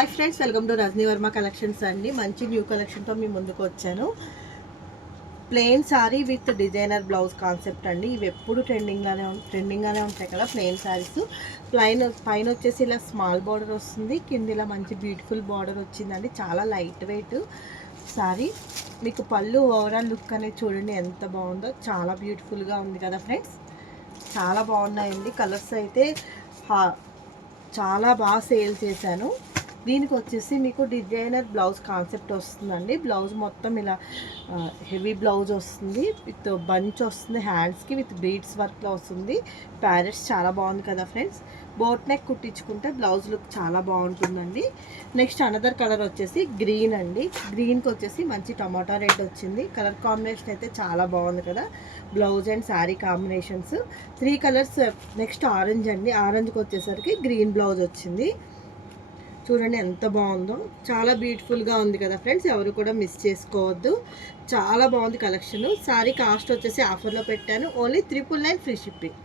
Hi friends, welcome to Rajani Varma collections అండి. మంచి new కలెక్షన్తో మీ ముందుకు వచ్చాను. Plain sari with designer blouse concept అండి. ఇవి ఎప్పుడు ట్రెండింగ్గానే ఉంటాయి కదా ప్లెయిన్ శారీస్. పైన వచ్చేసి ఇలా స్మాల్ బార్డర్ వస్తుంది, కింద ఇలా మంచి బ్యూటిఫుల్ బార్డర్ వచ్చిందండి. చాలా లైట్ వెయిట్ సారీ. మీకు పళ్ళు ఓవరాల్ లుక్ అనేది చూడండి ఎంత బాగుందో, చాలా బ్యూటిఫుల్గా ఉంది కదా ఫ్రెండ్స్. చాలా బాగున్నాయండి. కలర్స్ అయితే చాలా బాగా సేల్ చేశాను. దీనికి వచ్చేసి మీకు డిజైనర్ బ్లౌజ్ కాన్సెప్ట్ వస్తుందండి. బ్లౌజ్ మొత్తం ఇలా హెవీ బ్లౌజ్ వస్తుంది, విత్ బంచ్ వస్తుంది, హ్యాండ్స్కి విత్ బీడ్స్ వర్క్లో వస్తుంది. ప్యారెట్స్ చాలా బాగుంది కదా ఫ్రెండ్స్. బోట్ నెక్ కుట్టించుకుంటే బ్లౌజ్ లుక్ చాలా బాగుంటుందండి. నెక్స్ట్ అనదర్ కలర్ వచ్చేసి గ్రీన్ అండి. గ్రీన్కి వచ్చేసి మంచి టమాటా రెడ్ వచ్చింది. కలర్ కాంబినేషన్ అయితే చాలా బాగుంది కదా. Blouse and sari combinations 3 colours. Next orange అండి. ఆరెంజ్కి వచ్చేసరికి గ్రీన్ బ్లౌజ్ వచ్చింది. చూడండి ఎంత బాగుందో, చాలా బ్యూటిఫుల్గా ఉంది కదా ఫ్రెండ్స్. ఎవరు కూడా మిస్ చేసుకోవద్దు, చాలా బాగుంది కలెక్షన్. సారీ కాస్ట్ వచ్చేసి ఆఫర్లో పెట్టాను, ఓన్లీ 999 ఫ్రీ షిప్పింగ్.